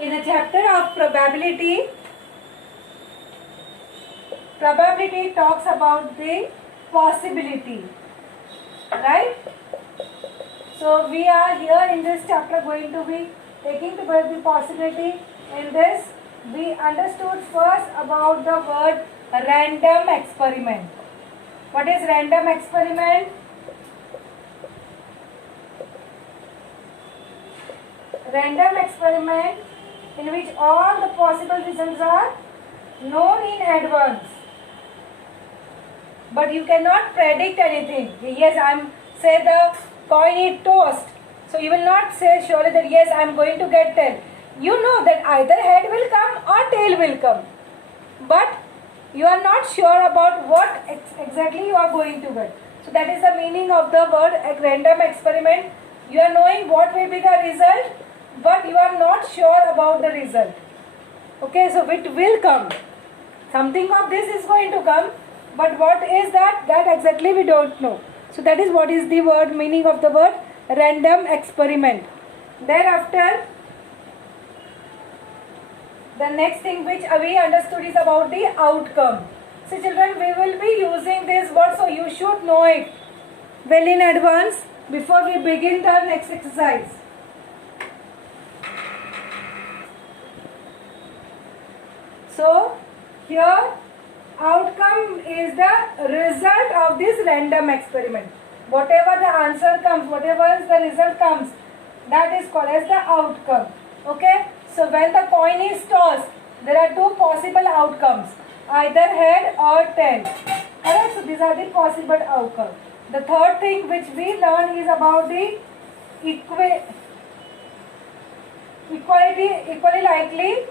In the chapter of probability talks about the possibility, right? So we are here in this chapter going to be taking together the possibility. In this, we understood first about the word random experiment. What is random experiment? Random experiment in which all the possible results are known in advance, but you cannot predict anything. Yes, say the coin is tossed, so you will not say surely that yes, I am going to get 10. You know that either head will come or tail will come, but you are not sure about what exactly you are going to get. So that is the meaning of the word random experiment. You are knowing what will be the result, but you are not sure about the result. Okay, so it will come. Something of this is going to come, but what is that? That exactly we don't know. So that is what is the word meaning of the word random experiment. Thereafter, the next thing which we understood is about the outcome. So children, we will be using this word, so you should know it well in advance before we begin the next exercise. So here outcome is the result of this random experiment. Whatever the answer comes, whatever the result comes, that is called as the outcome. Okay. So when the coin is tossed, there are two possible outcomes, either head or tail. Alright, so these are the possible outcomes. The third thing which we learn is about the equally likely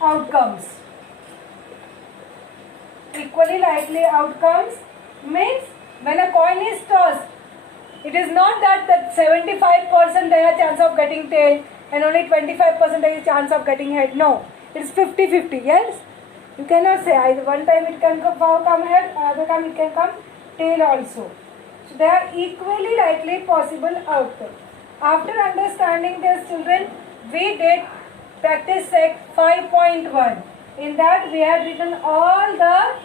outcomes. Equally likely outcomes means when a coin is tossed, it is not that 75% there is chance of getting tail and only 25% there is chance of getting head. No, it is 50-50. Yes, you cannot say either one time it can come head, other time it can come tail also. So they are equally likely possible outcomes. After understanding this, children, we did practice set 5.1. In that we have written all the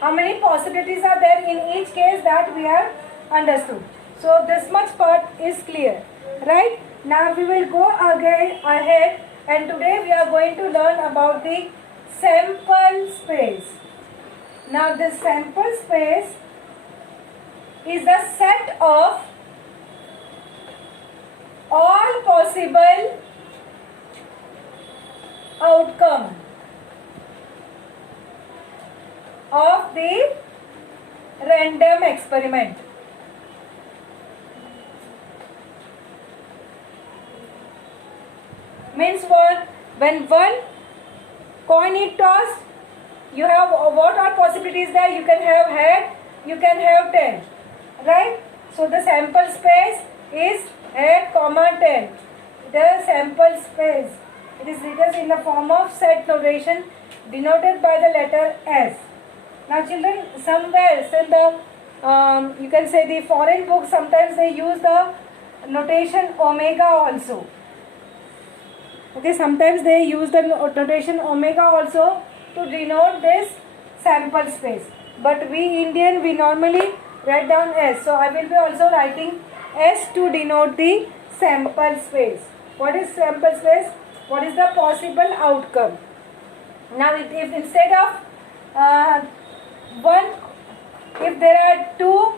how many possibilities are there in each case that we have understood. So this much part is clear, right? Now we will go again ahead, and today we are going to learn about the sample space. Now this sample space is the set of all possible outcome of the random experiment. Means what? When one coin is tossed, you have what are possibilities there? You can have head, you can have tail, right? So the sample space is head, tail. The sample space, it is written in the form of set notation denoted by the letter S. Now children, somewhere in the you can say the foreign books, sometimes they use the notation omega also. Okay, sometimes they use the notation omega also to denote this sample space. But we Indian, we normally write down S. So I will be also writing S to denote the sample space. What is sample space? What is the possible outcome? Now if instead of if there are two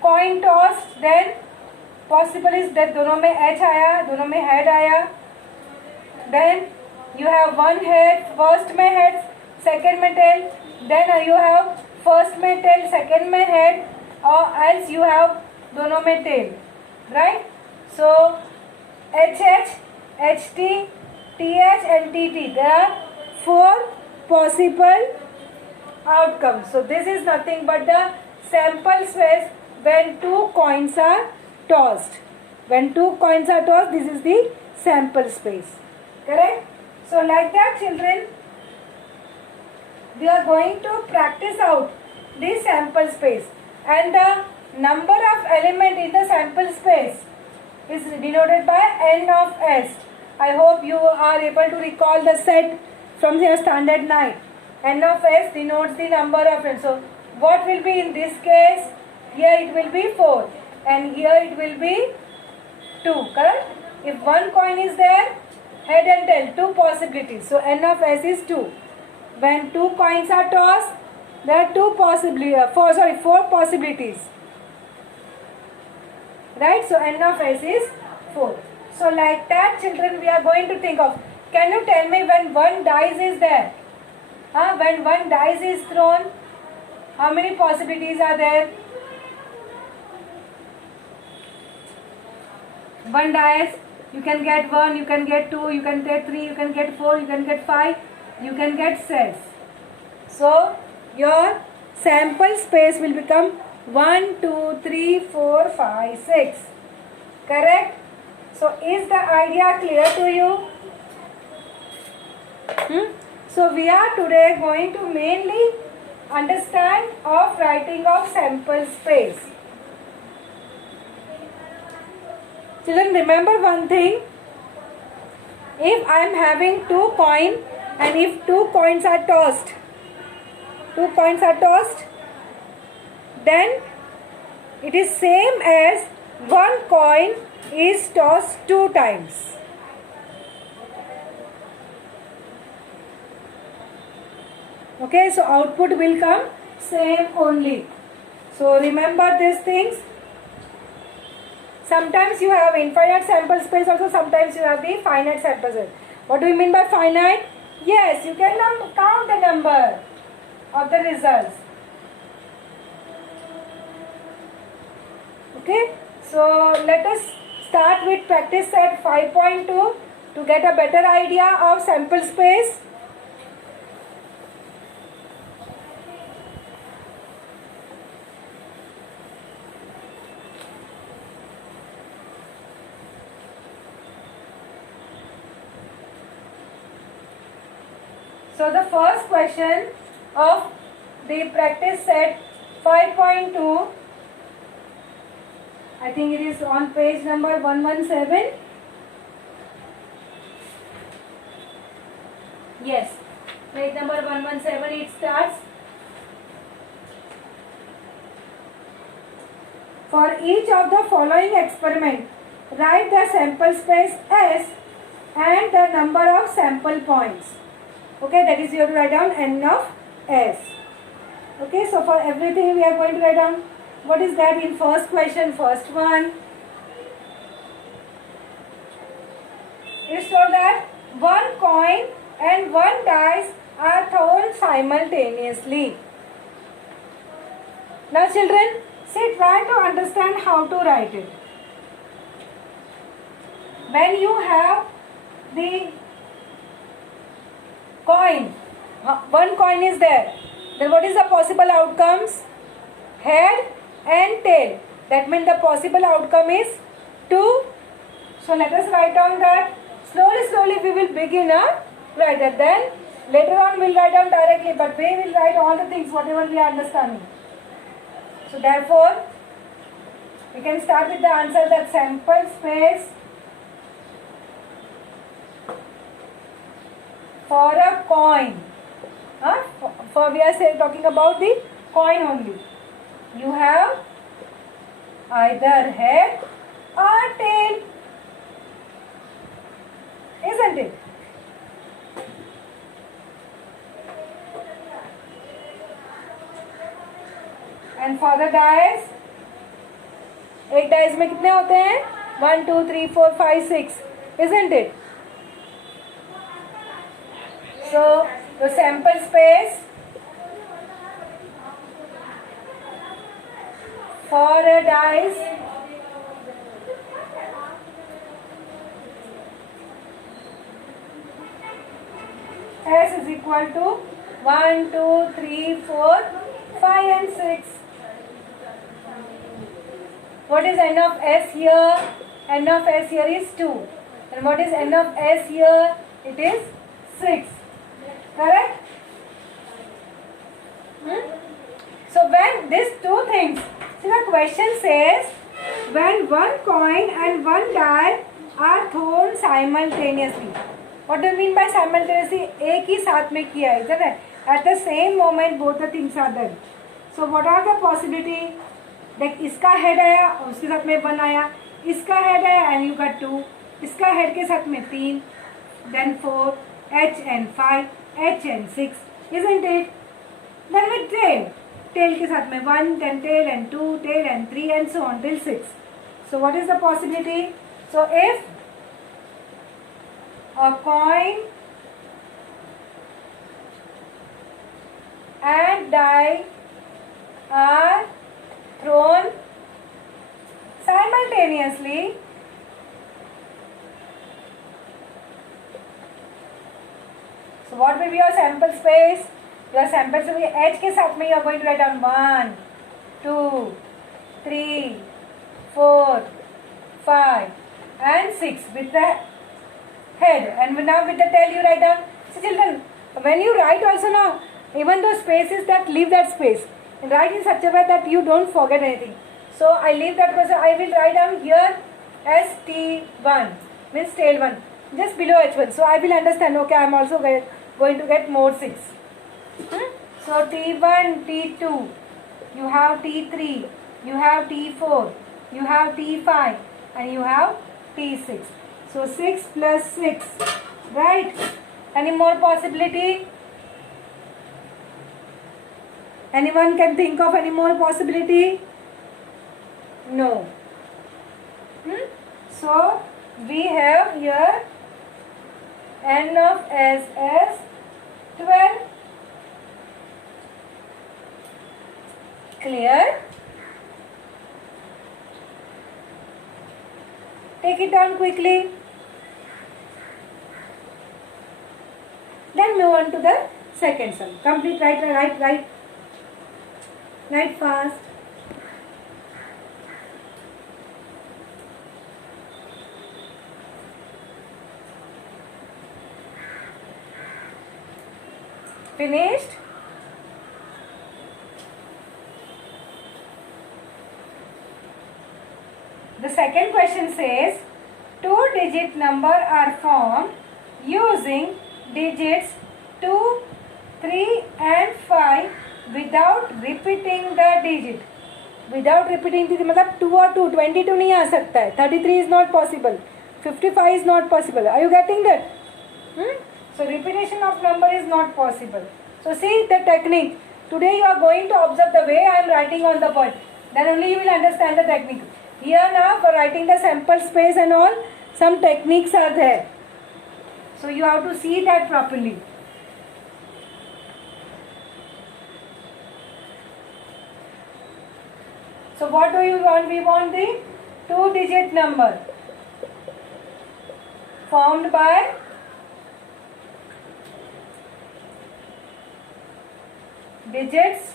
coin tossed, then possible is that दोनों में H आया, दोनों में head आया. Then you have one head, first में head, second में tail. Then you have first में tail, second में head, or else you have दोनों में tail, right? So HH, HT, TH and TT. There are four possible outcomes. So this is nothing but the sample space when two coins are tossed. When two coins are tossed, this is the sample space. Correct? So like that, children, we are going to practice out the sample space, and the number of element in the sample space is denoted by n of s. I hope you are able to recall the set from your standard 9. N of S denotes the number of friends. So what will be in this case? Here it will be 4 and here it will be 2, correct? If one coin is there, head and tail, 2 possibilities. So N of S is 2. When 2 coins are tossed, there are 4 possibilities. Right? So N of S is 4. So like that, children, we are going to think of. Can you tell me when one dice is there? When one dice is thrown, how many possibilities are there? One dice, you can get 1, you can get 2, you can get 3, you can get 4, you can get 5, you can get 6. So your sample space will become 1, 2, 3, 4, 5, 6. Correct? So is the idea clear to you? So we are today going to mainly understand of writing of sample space. Children, remember one thing. If I am having 2 coins and if 2 coins are tossed, then it is same as 1 coin is tossed 2 times. Okay, so output will come same only. So remember these things. Sometimes you have infinite sample space also, sometimes you have the finite sample space. What do you mean by finite? Yes, you can count the number of the results. Okay, so let us start with practice set 5.2 to get a better idea of sample space. So the first question of the practice set 5.2, I think it is on page number 117. Yes, page number 117 it starts. For each of the following experiment, write the sample space S and the number of sample points. Okay, that is you have to write down N of S. Okay, so for everything we are going to write down what is that in first question. First one is told that 1 coin and 1 dice are thrown simultaneously. Now children, see, try to understand how to write it. When you have the coin, 1 coin is there, then what is the possible outcomes? Head and tail. That means the possible outcome is 2. So let us write down that. Slowly we will begin a write that. Then later on we will write down directly, but we will write all the things whatever we are understanding. So therefore we can start with the answer that sample space for a coin. For we are talking about the coin only. You have either head or tail, isn't it? And for the dice, एक dice में कितने होते हैं? 1, 2, 3, 4, 5, 6, isn't it? So the sample space for a dice S is equal to 1, 2, 3, 4, 5 and 6. What is N of S here? N of S here is 2. And what is N of S here? It is 6. Correct? So when these two things, see the question says when 1 coin and 1 die are thrown simultaneously. What do you mean by simultaneously? एक ही साथ में किया है, इधर है. At the same moment both the things are done. So what are the possibility? Like इसका head आया और उसके साथ में 1 आया, इसका head आया and you got 2, इसका head के साथ में 3, then 4, H and 5, H and 6, isn't it? Then with tail के साथ में 1, then tail and 2, tail and 3 and so on till 6. So what is the possibility? So if a coin and die are thrown simultaneously, so what will be your sample space? Your sample space will be H के साथ में you are going to write down 1, 2, 3, 4, 5 and 6 with the head, and now with the tail you write down. So children, when you write also now, even those spaces that leave that space, write in such a way that you don't forget anything. So I leave that person, I will write down here as T1, means tail 1, just below H1. So I will understand, okay, I am also going to get more 6. So T1, T2, you have T3, you have T4, you have T5 and you have T6. So 6 plus 6, right? Any more possibility? Anyone can think of any more possibility? No. So we have here n of s as 12. Clear? Take it down quickly. Then move on to the second sum. Complete, write fast. Finished? The second question says, 2-digit number are formed using digits 2, 3 and 5 without repeating the digit. Without repeating the digit मतलब 2 और 2, 22 नहीं आ सकता है, 33 is not possible, 55 is not possible. Are you getting that? So repetition of number is not possible. So see the technique. Today you are going to observe the way I am writing on the board. Then only you will understand the technique. Here now for writing the sample space and all, some techniques are there. So you have to see that properly. So what do you want? We want the 2-digit number formed by digits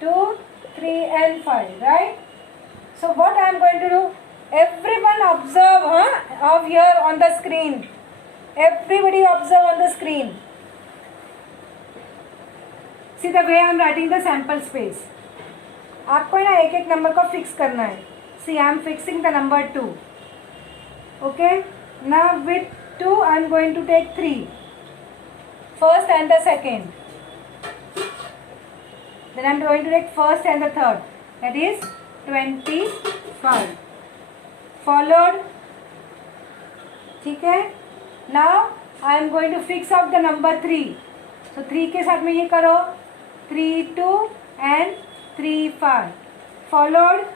2, 3 and 5, right? So what I am going to do? Everyone observe of here on the screen. Everybody observe on the screen. See the way I am writing the sample space. आपको ना एक एक number को fix करना है. See, I am fixing the number 2. Okay. Now with 2 I am going to take 3. First and the second. Then I am going to take first and the third. That is 25. Followed. ठीक है. Now I am going to fix up the number 3. So 3 के साथ में ये करो. 3, 2 and 3, 5. Followed.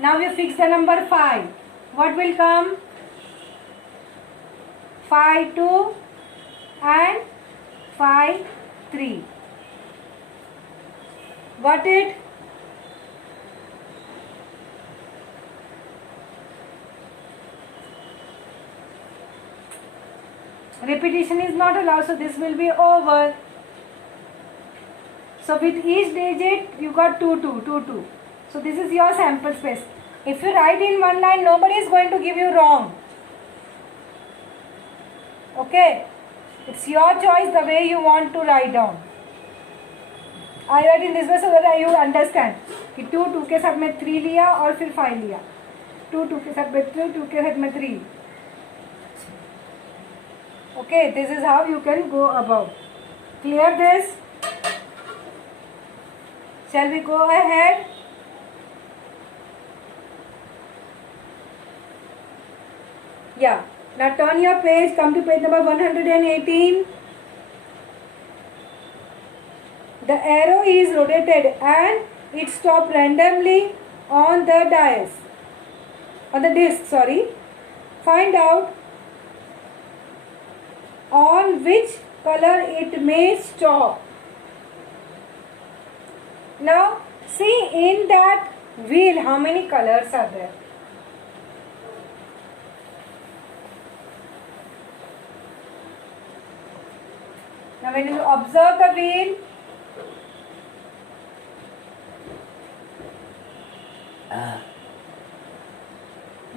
Now you fix the number 5. What will come? 5, 2 and 5, 3. Got it? Repetition is not allowed, so this will be over. So with each digit you got 2, 2, 2, 2. So this is your sample space. If you write in one line, nobody is going to give you wrong. Okay? It's your choice the way you want to write down. I write in this way so that you understand कि 2, 2 के साथ में 3 लिया और फिर 5 लिया. 2 के साथ में 2 के साथ में 3. Okay, this is how you can go about. Clear this? Shall we go ahead? Yeah. Now turn your page. Come to page number 118. The arrow is rotated and it stops randomly on the dice. On the disc, sorry. Find out on which color it may stop. Now see in that wheel how many colors are there. Now when you observe the wheel,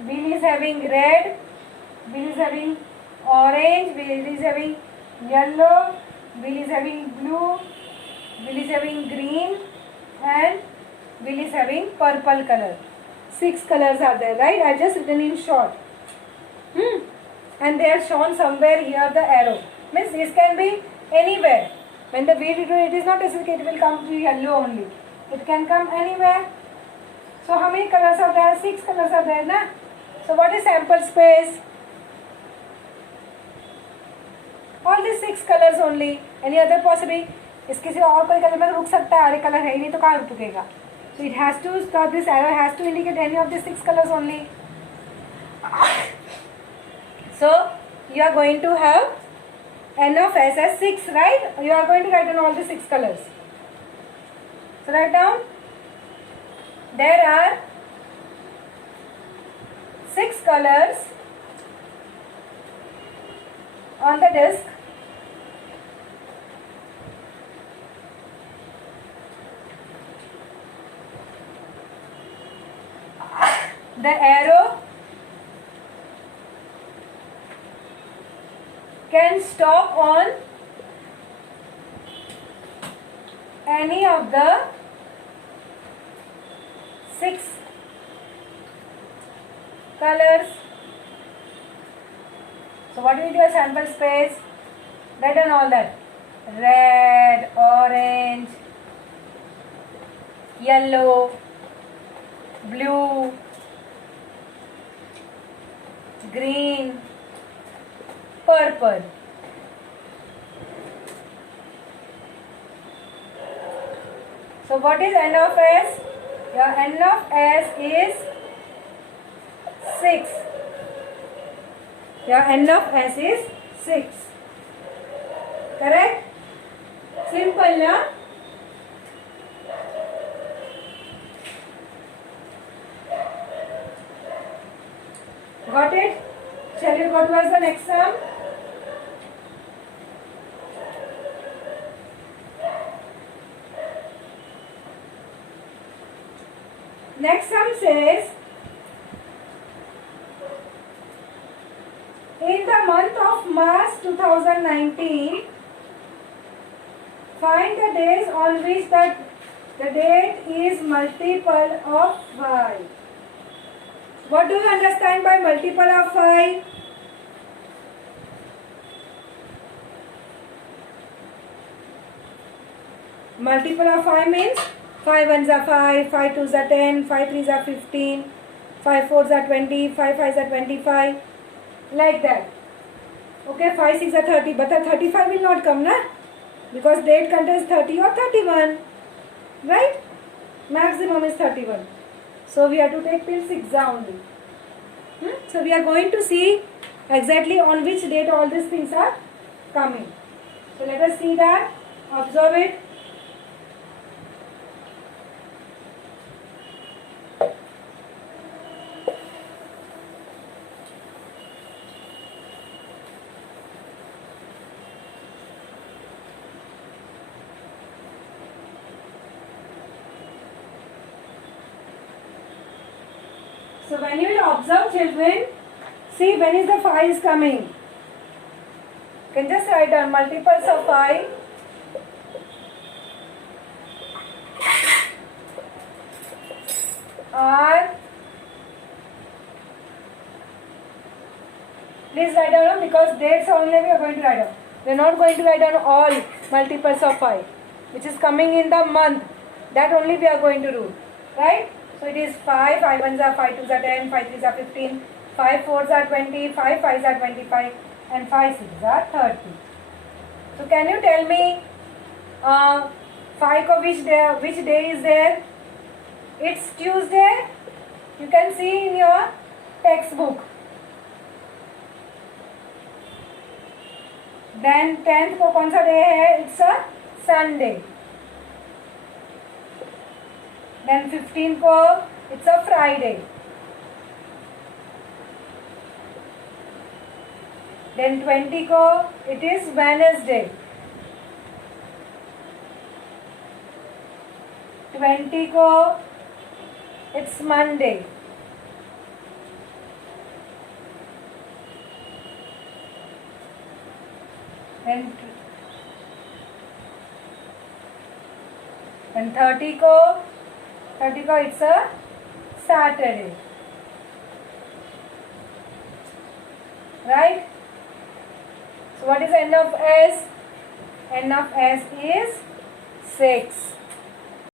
wheel is having red, wheel is having orange, wheel is having yellow, wheel is having blue, wheel is having green, and wheel is having purple color. 6 colors are there, right? I just written in short. And they are shown somewhere here the arrow. Means this can be anywhere. When the wheel it is not associated, it will come to yellow only. It can come anywhere. So how many colors are there? 6 colors are there, na? So what is sample space? All these 6 colors only. Any other possibility? इसके सिवा और कोई colour में रुक सकता है, अरे colour है ही नहीं तो कहाँ रुकेगा? So it has to stop. This arrow has to indicate any of the 6 colors only. So you are going to have n of s as 6, right? You are going to write down all the 6 colors. So write down. There are 6 colors on the disc. The arrow can stop on any of the 6 colors. So what will be your sample space? Write down all that. Red, orange, yellow, blue, green, purple. So what is n of s? Your n of s is 6. Your n of s is 6. Correct? Simple, na? Got it? Shall we go towards the next sum? Next sum says, in the month of March 2019, find the days on which the date is multiple of 5. What do you understand by multiple of 5? Multiple of 5 means 5 ones are 5, 5 twos are 10, 5 threes are 15, 5 fours are 20, 5 fives are 25, like that. Okay, 5 6 are 30, but the 35 will not come, na? Because date contains 30 or 31, right? Maximum is 31. So we have to take till 6 only. So we are going to see exactly on which date all these things are coming. So let us see that. Observe it. So when you will observe, children, see when is the 5 is coming. You can just write down multiples of 5. Are Please write down because dates only we are going to write down. We are not going to write down all multiples of 5, which is coming in the month. That only we are going to do, right? So it is 5, 5 1s are 5 2s are 10, 5 3s are 15, 5 4s are 20, 5 5s are 25, and 5 6s are 30. So can you tell me 5 of which day is there? It's Tuesday. You can see in your textbook. Then 10th को कौन सा day है? It's a Sunday. Then 15th को it's a Friday. Then 20 को it is Wednesday. 20 को it's Monday. Then 30 को it's a Saturday, right? So what is n of s? N of s is 6.